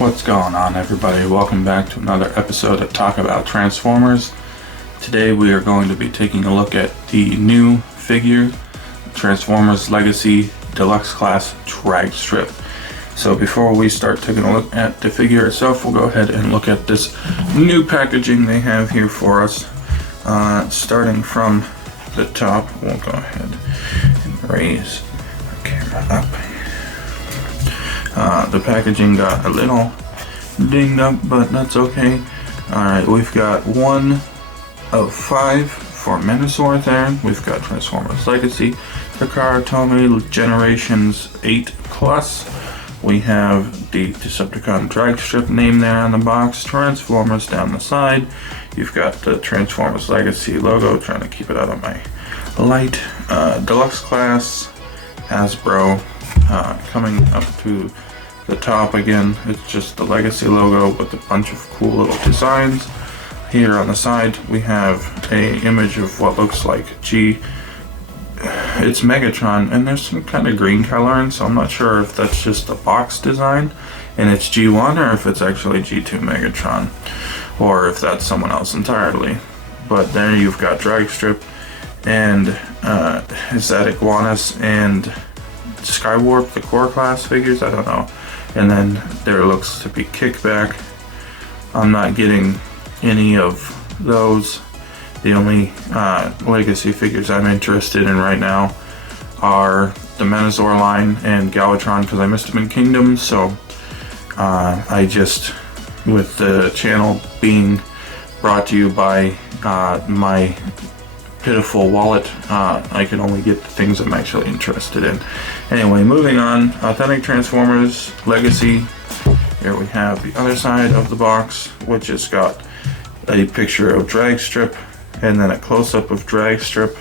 What's going on, everybody? Welcome back to another episode of Talk About Transformers. Today we are going to be taking a look at the new figure, Transformers Legacy Deluxe Class Dragstrip. So before we start taking a look at the figure itself, we'll go ahead and look at this new packaging they have here for us. Starting from the top, we'll go ahead and raise our camera up. The packaging got a little dinged up, but that's okay. Alright, we've got 1 of 5 for Menasor there. We've got Transformers Legacy, Takara Tomy Generations 8 Plus. We have the Decepticon Dragstrip name there on the box, Transformers down the side. You've got the Transformers Legacy logo, trying to keep it out of my light. Deluxe Class, Hasbro, coming up to the top again. It's just the Legacy logo with a bunch of cool little designs. Here on the side we have a image of what looks like it's Megatron, and there's some kind of green coloring, so I'm not sure if that's just a box design and it's G1 or if it's actually G2 Megatron, or if that's someone else entirely. But there you've got Dragstrip and is that Iguanas and Skywarp, the core class figures? I don't know. And then there looks to be Kickback. I'm not getting any of those. The only Legacy figures I'm interested in right now are the Menasor line and Galvatron, because I missed them in Kingdom. So I just, with the channel being brought to you by my pitiful wallet, I can only get the things I'm actually interested in. Anyway, moving on, Authentic Transformers Legacy. Here we have the other side of the box, which has got a picture of Dragstrip and then a close-up of Dragstrip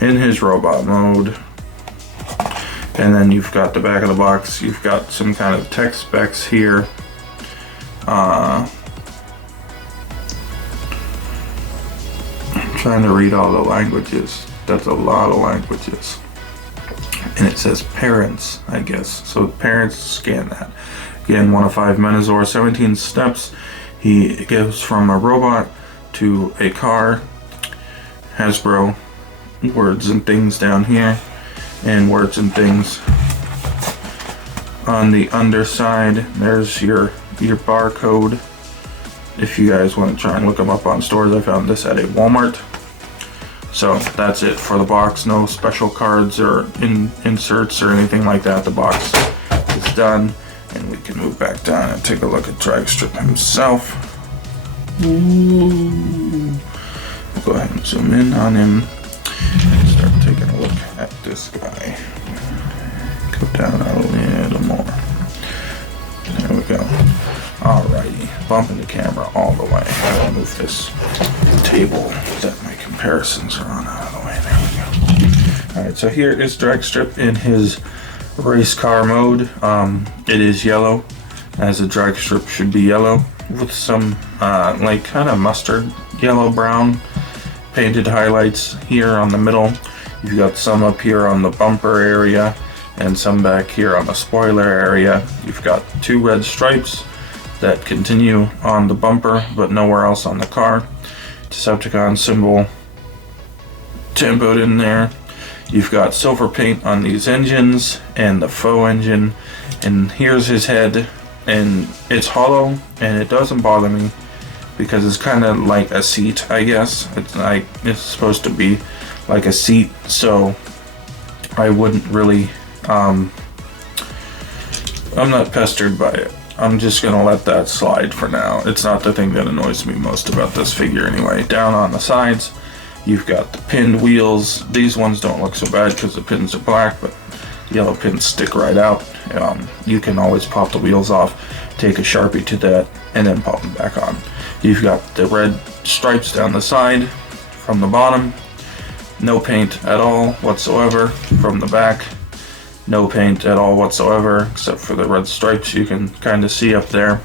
in his robot mode. And then you've got the back of the box, you've got some kind of tech specs here. Trying to read all the languages. That's a lot of languages. And it says parents, I guess. So parents, scan that. Again, 1 of 5 Menasor, 17 steps. He goes from a robot to a car. Hasbro, words and things down here. And words and things on the underside. There's your barcode. If you guys want to try and look them up on stores, I found this at a Walmart. So that's it for the box. No special cards or inserts or anything like that. The box is done, and we can move back down and take a look at Dragstrip himself. Ooh. We'll go ahead and zoom in on him and start taking a look at this guy. Go down a little more. There we go. Alrighty, bumping the camera all the way. I'll move this table that my comparisons are on out of the way. There we go. Alright, so here is Dragstrip in his race car mode. It is yellow, as a Dragstrip should be yellow, with some like kind of mustard yellow brown painted highlights here on the middle. You've got some up here on the bumper area and some back here on the spoiler area. You've got 2 red stripes that continue on the bumper but nowhere else on the car. Decepticon symbol tempoed in there. You've got silver paint on these engines and the faux engine, and here's his head, and it's hollow, and it doesn't bother me because it's kind of like a seat, I guess. It's supposed to be like a seat, so I wouldn't really I'm not pestered by it. I'm just gonna let that slide for now. It's not the thing that annoys me most about this figure anyway. Down on the sides, you've got the pinned wheels. These ones don't look so bad because the pins are black, but the yellow pins stick right out. You can always pop the wheels off, take a Sharpie to that, and then pop them back on. You've got the red stripes down the side from the bottom. No paint at all whatsoever from the back. No paint at all whatsoever, except for the red stripes you can kind of see up there.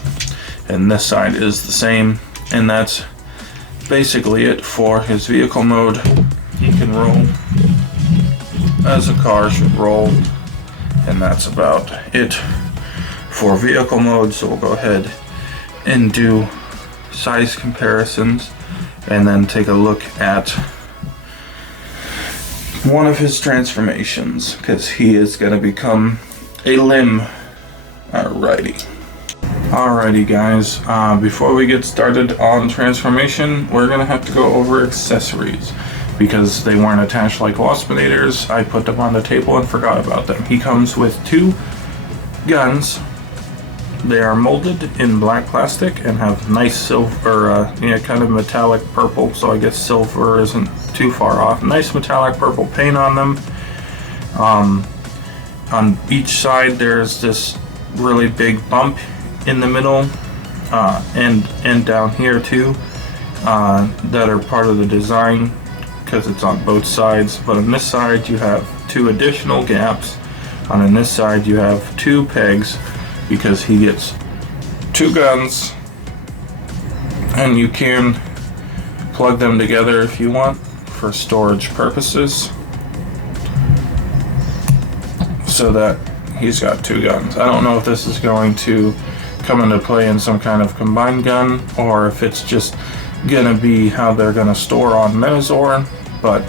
And this side is the same, and that's basically it for his vehicle mode. He can roll as a car should roll, and that's about it for vehicle mode. So we'll go ahead and do size comparisons and then take a look at one of his transformations, because he is going to become a limb. Alrighty guys, before we get started on transformation, we're going to have to go over accessories, because they weren't attached like Waspinators. I put them on the table and forgot about them. He comes with 2 guns. They are molded in black plastic and have nice silver, kind of metallic purple, so I guess silver isn't too far off. Nice metallic purple paint on them. On each side there's this really big bump in the middle, and down here too, that are part of the design, because it's on both sides. But on this side you have 2 additional gaps, and on this side you have 2 pegs, because he gets 2 guns, and you can plug them together if you want for storage purposes, so that he's got 2 guns. I don't know if this is going to come into play in some kind of combined gun, or if it's just gonna be how they're gonna store on Menazor, but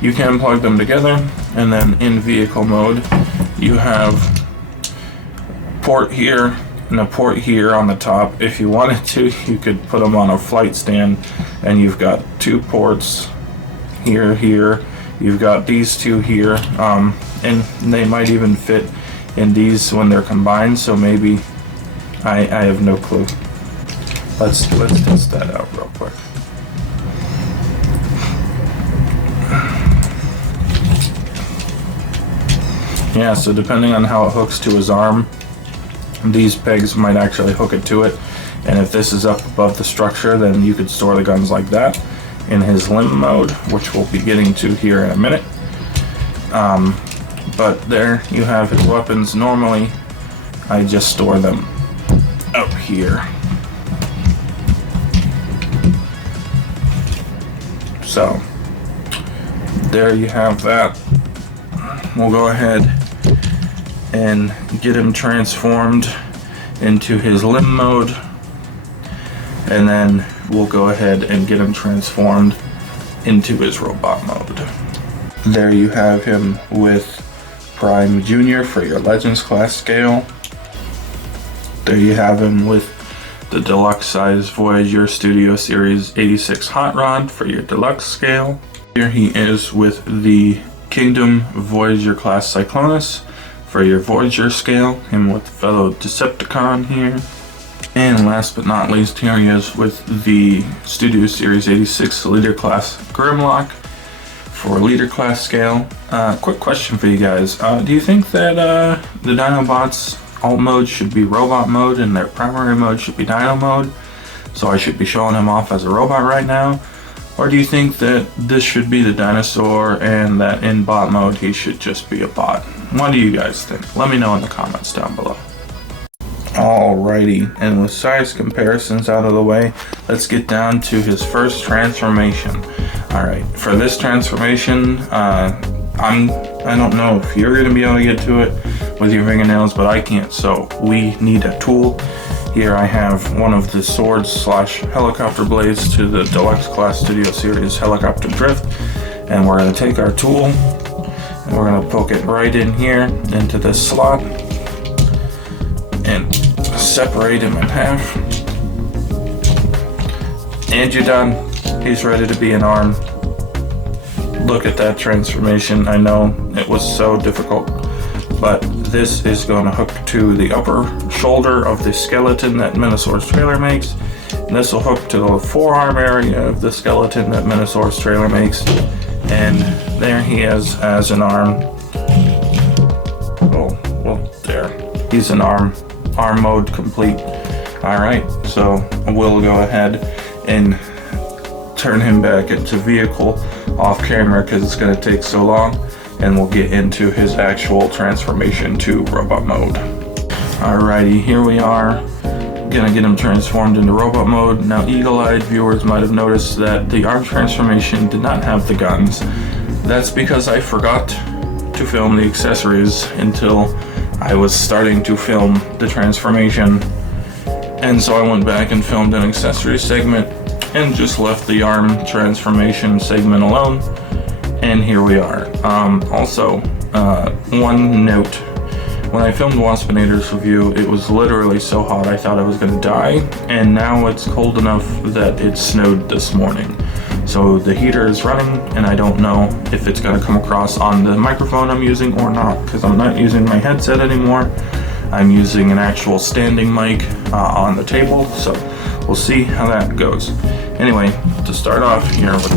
you can plug them together. And then in vehicle mode you have port here and a port here on the top. If you wanted to, you could put them on a flight stand, and you've got 2 ports here. You've got these 2 here, and they might even fit in these when they're combined. So maybe I have no clue. Let's test that out real quick. Yeah, so depending on how it hooks to his arm, these pegs might actually hook it to it. And if this is up above the structure, then you could store the guns like that in his limb mode, which we'll be getting to here in a minute. But there you have his weapons. Normally I just store them up here. So there you have that. We'll go ahead and get him transformed into his limb mode, and then we'll go ahead and get him transformed into his robot mode. There you have him with Prime Junior for your Legends class scale. There you have him with the deluxe size Voyager Studio Series 86 Hot Rod for your deluxe scale. Here he is with the Kingdom Voyager class Cyclonus for your Voyager scale, him with fellow Decepticon here. And last but not least, here he is with the Studio Series 86 Leader class Grimlock for Leader class scale. Quick question for you guys. Do you think that the Dinobots alt mode should be robot mode and their primary mode should be Dino mode? So I should be showing him off as a robot right now? Or do you think that this should be the dinosaur and that in bot mode he should just be a bot? What do you guys think? Let me know in the comments down below. Alrighty, and with size comparisons out of the way, let's get down to his first transformation. Alright, for this transformation, I don't know if you're going to be able to get to it with your fingernails, but I can't, so we need a tool. Here I have one of the swords slash helicopter blades to the Deluxe Class Studio Series Helicopter Drift, and we're going to take our tool and we're going to poke it right in here into this slot and separate him in half. And you're done. He's ready to be an arm. Look at that transformation. I know it was so difficult, but this is going to hook to the upper shoulder of the skeleton that Minosaur's trailer makes. And this will hook to the forearm area of the skeleton that Minosaur's trailer makes. And there he is as an arm. Oh, well, there. He's an arm. Arm mode complete. Alright, so we'll go ahead and turn him back into vehicle off camera because it's going to take so long, and we'll get into his actual transformation to robot mode. Alrighty, here we are. Gonna get him transformed into robot mode. Now, eagle-eyed viewers might have noticed that the arm transformation did not have the guns. That's because I forgot to film the accessories until I was starting to film the transformation, and so I went back and filmed an accessory segment and just left the arm transformation segment alone, and here we are. Also, one note, when I filmed Waspinator's review, it was literally so hot I thought I was gonna die, and now it's cold enough that it snowed this morning. So the heater is running, and I don't know if it's gonna come across on the microphone I'm using or not, because I'm not using my headset anymore. I'm using an actual standing mic on the table, so we'll see how that goes. Anyway, to start off here with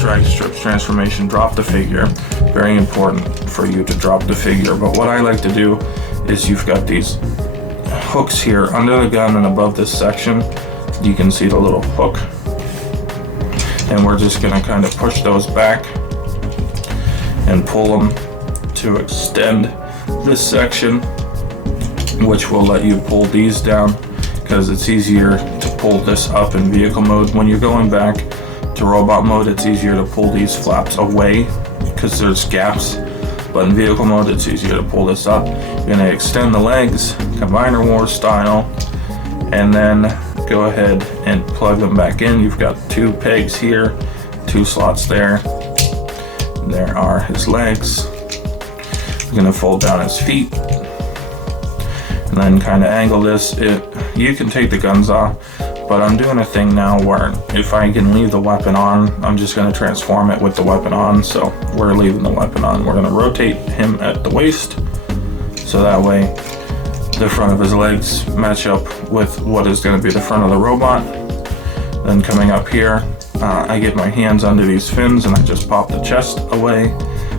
Dragstrip's transformation, drop the figure. Very important for you to drop the figure, but what I like to do is you've got these hooks here under the gun and above this section. You can see the little hook, and we're just gonna kind of push those back and pull them to extend this section, which will let you pull these down because it's easier to pull this up in vehicle mode. When you're going back to robot mode, it's easier to pull these flaps away because there's gaps, but in vehicle mode it's easier to pull this up. You're gonna extend the legs Combiner War style, and then go ahead and plug them back in. You've got 2 pegs here, 2 slots there. There are his legs. We're gonna fold down his feet and then kind of angle this. You can take the guns off, but I'm doing a thing now where if I can leave the weapon on, I'm just gonna transform it with the weapon on. So we're leaving the weapon on. We're gonna rotate him at the waist, so that way the front of his legs match up with what is going to be the front of the robot. Then coming up here, I get my hands under these fins and I just pop the chest away.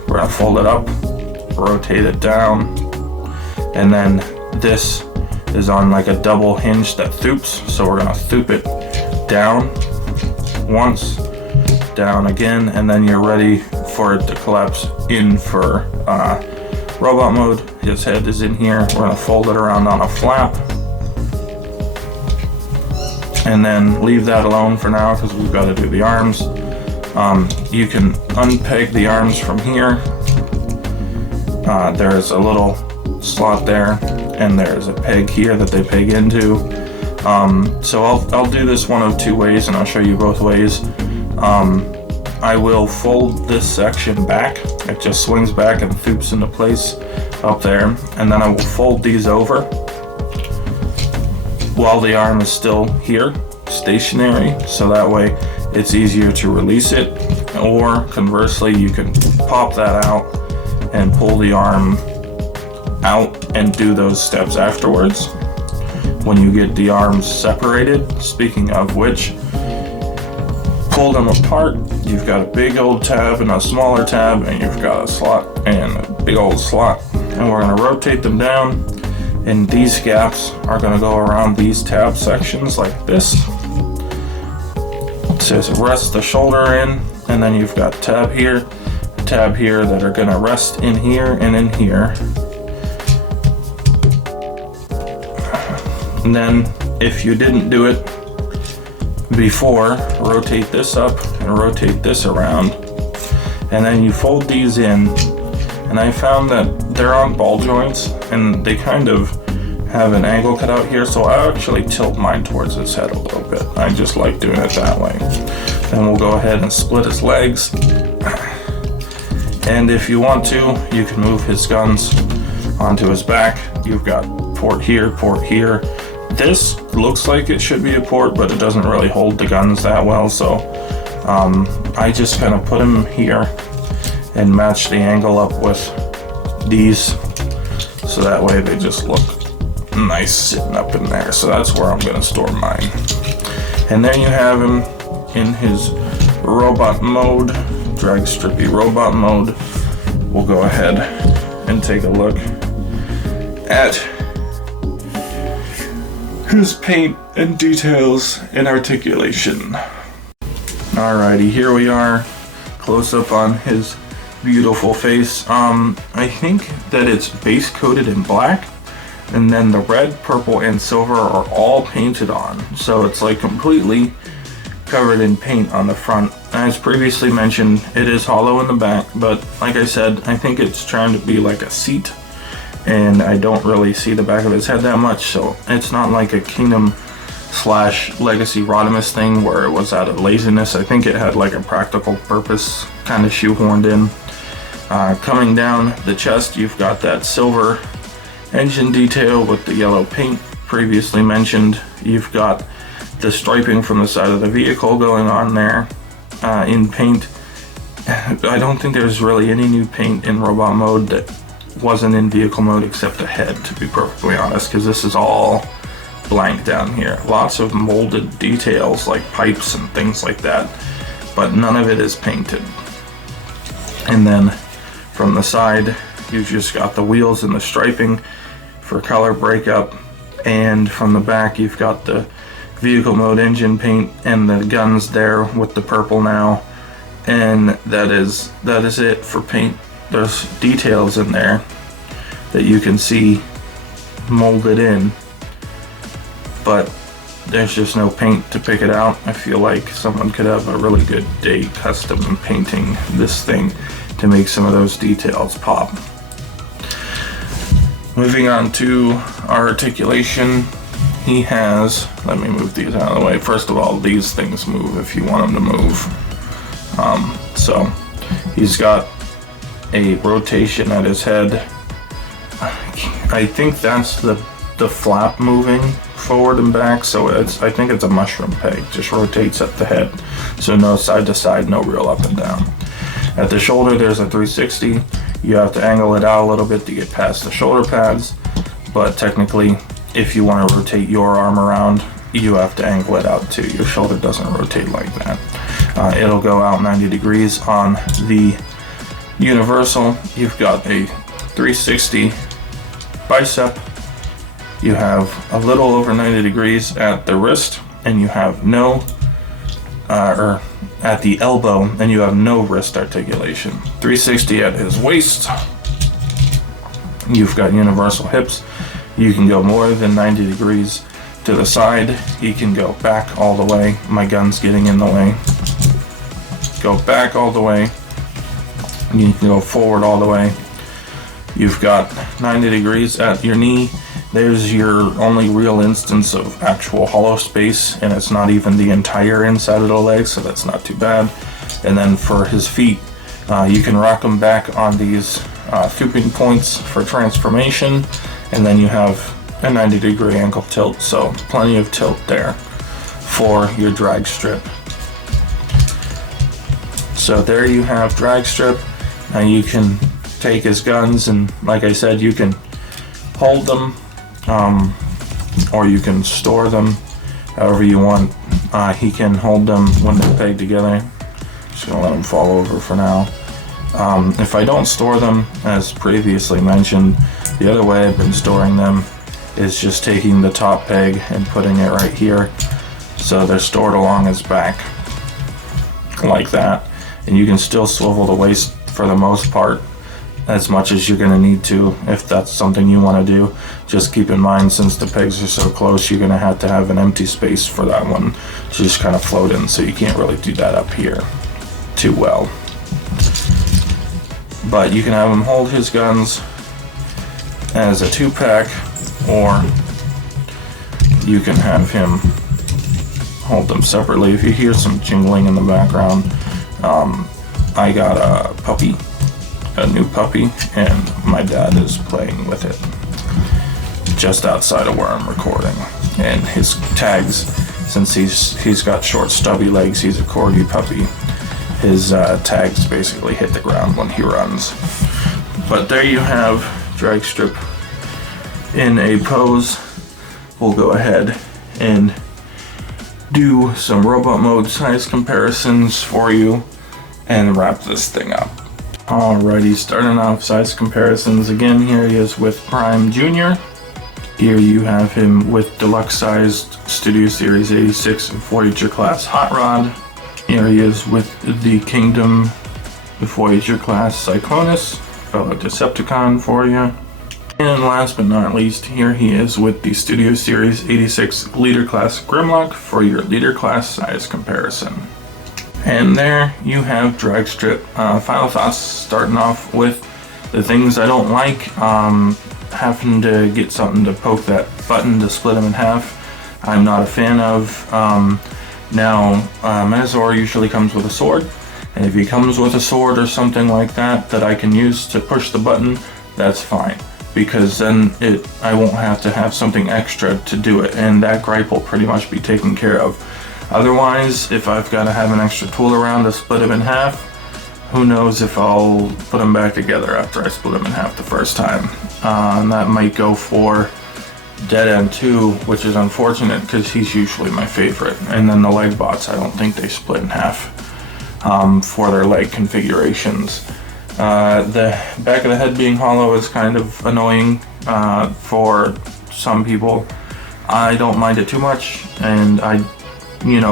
We're going to fold it up, rotate it down, and then this is on like a double hinge that thoops, so we're going to thoop it down once, down again, and then you're ready for it to collapse in for robot mode. His head is in here. We're gonna fold it around on a flap and then leave that alone for now because we've got to do the arms. You can unpeg the arms from here. There's a little slot there and there's a peg here that they peg into. So I'll do this one of 2 ways, and I'll show you both ways. I will fold this section back. It just swings back and thoops into place up there, and then I will fold these over while the arm is still here, stationary, so that way it's easier to release it. Or conversely, you can pop that out and pull the arm out and do those steps afterwards when you get the arms separated. Speaking of which, pull them apart. You've got a big old tab and a smaller tab, and you've got a slot and a big old slot, and we're going to rotate them down, and these gaps are going to go around these tab sections like this. It says rest the shoulder in, and then you've got tab here that are going to rest in here and in here. And then if you didn't do it before, rotate this up and rotate this around, and then you fold these in. And I found that they're on ball joints and they kind of have an angle cut out here, so I actually tilt mine towards his head a little bit. I just like doing it that way. Then we'll go ahead and split his legs, and if you want to, you can move his guns onto his back. You've got port here, port here. This looks like it should be a port, but it doesn't really hold the guns that well, so I just kind of put them here and match the angle up with these, so that way they just look nice sitting up in there. So that's where I'm going to store mine. And then you have him in his robot mode, Dragstrippy robot mode. We'll go ahead and take a look at his paint and details and articulation. Alrighty, here we are, close up on his beautiful face. I think that it's base coated in black, and then the red, purple, and silver are all painted on. So it's like completely covered in paint on the front. As previously mentioned, it is hollow in the back, but like I said, I think it's trying to be like a seat, and I don't really see the back of his head that much, so it's not like a Kingdom / Legacy Rodimus thing where it was out of laziness. I think it had like a practical purpose kind of shoehorned in. Coming down the chest, you've got that silver engine detail with the yellow paint previously mentioned. You've got the striping from the side of the vehicle going on there in paint. I don't think there's really any new paint in robot mode that wasn't in vehicle mode except the head, to be perfectly honest, because this is all blank down here. Lots of molded details like pipes and things like that, but none of it is painted. And then from the side, you've just got the wheels and the striping for color breakup, and from the back you've got the vehicle mode engine paint and the guns there with the purple now, and that is it for paint. There's details in there that you can see molded in, but there's just no paint to pick it out. I feel like someone could have a really good day custom painting this thing to make some of those details pop. Moving on to our articulation, he has, let me move these out of the way. First of all, these things move if you want them to move. So he's got a rotation at his head. I think that's the flap moving forward and back, so I think it's a mushroom peg, just rotates at the head, so no side to side, no real up and down. At the shoulder there's a 360. You have to angle it out a little bit to get past the shoulder pads, but technically if you want to rotate your arm around, you have to angle it out too. Your shoulder doesn't rotate like that. It'll go out 90 degrees on the universal. You've got a 360 bicep. You have a little over 90 degrees at the wrist, and you have no, or at the elbow, and you have no wrist articulation. 360 at his waist. You've got universal hips. You can go more than 90 degrees to the side. He can go back all the way. My gun's getting in the way. Go back all the way. You can go forward all the way. You've got 90 degrees at your knee. There's your only real instance of actual hollow space, and it's not even the entire inside of the leg, so that's not too bad. And then for his feet, you can rock them back on these stooping points for transformation, and then you have a 90-degree ankle tilt, so plenty of tilt there for your drag strip. So there you have drag strip. Now you can take his guns, and like I said, you can hold them, or you can store them however you want. He can hold them when they're pegged together. Just gonna let them fall over for now. If I don't store them, as previously mentioned, the other way I've been storing them is just taking the top peg and putting it right here, so they're stored along his back like that. And you can still swivel the waist for the most part, as much as you're going to need to if that's something you want to do. Just keep in mind, since the pegs are so close, you're going to have an empty space for that one to just kind of float in, so you can't really do that up here too well. But you can have him hold his guns as a 2-pack, or you can have him hold them separately. If you hear some jingling in the background, I got a new puppy, and my dad is playing with it just outside of where I'm recording. And his tags, since he's got short stubby legs, he's a corgi puppy, his tags basically hit the ground when he runs. But there you have Dragstrip in a pose. We'll go ahead and do some robot mode size comparisons for you and wrap this thing up. Alrighty, starting off size comparisons again. Here he is with Prime Jr. Here you have him with deluxe sized Studio Series 86 Voyager class hot rod. Here he is with the Kingdom Voyager class Cyclonus, fellow Decepticon for you. And last but not least, here he is with the Studio Series 86 Leader Class Grimlock for your Leader Class size comparison. And there you have Dragstrip. Final thoughts, starting off with the things I don't like. having to get something to poke that button to split him in half, I'm not a fan of. Now, Menazor usually comes with a sword, and if he comes with a sword or something like that that I can use to push the button, that's fine, because then I won't have to have something extra to do it, and that gripe will pretty much be taken care of. Otherwise, if I've got to have an extra tool around to split him in half, who knows if I'll put them back together after I split them in half the first time. And that might go for Dead End 2, which is unfortunate because he's usually my favorite. And then the leg bots, I don't think they split in half for their leg configurations. The back of the head being hollow is kind of annoying for some people. I don't mind it too much, and I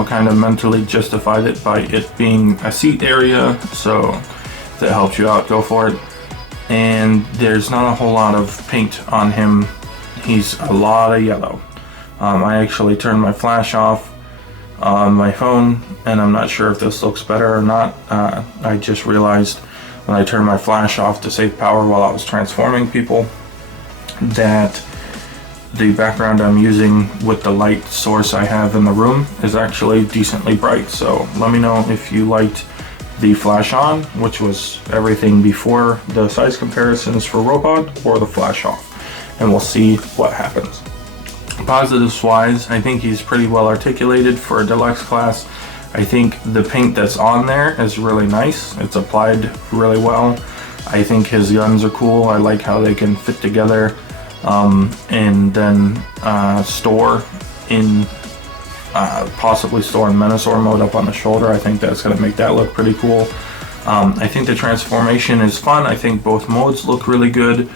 kind of mentally justified it by it being a seat area, so if that helps you out, go for it. And there's not a whole lot of paint on him. He's a lot of yellow. I actually turned my flash off on my phone, and I'm not sure if this looks better or not. I just realized when I turned my flash off to save power while I was transforming people that the background I'm using with the light source I have in the room is actually decently bright. So let me know if you liked the flash on, which was everything before the size comparisons for Robot, or the flash off, and we'll see what happens. Positives wise, I think he's pretty well articulated for a deluxe class. I think the paint that's on there is really nice. It's applied really well. I think his guns are cool. I like how they can fit together and then possibly store in Menazor mode up on the shoulder. I think that's going to make that look pretty cool. I think the transformation is fun. I think both modes look really good,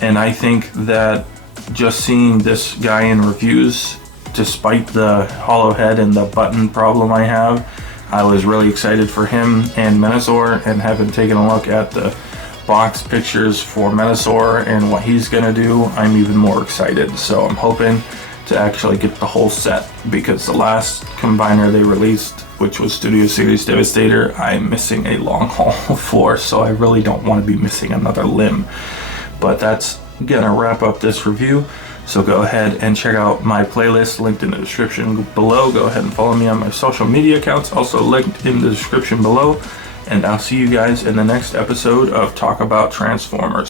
and I think that just seeing this guy in reviews, despite the hollow head and the button problem I have, I was really excited for him and Menazor, and having taken a look at the box pictures for Menazor and what he's gonna do, I'm even more excited. So I'm hoping to actually get the whole set, because the last combiner they released, which was Studio Series Devastator, I'm missing a long haul for, so I really don't want to be missing another limb. But that's gonna wrap up this review. So go ahead and check out my playlist linked in the description below. Go ahead and follow me on my social media accounts, also linked in the description below. And I'll see you guys in the next episode of Talk About Transformers.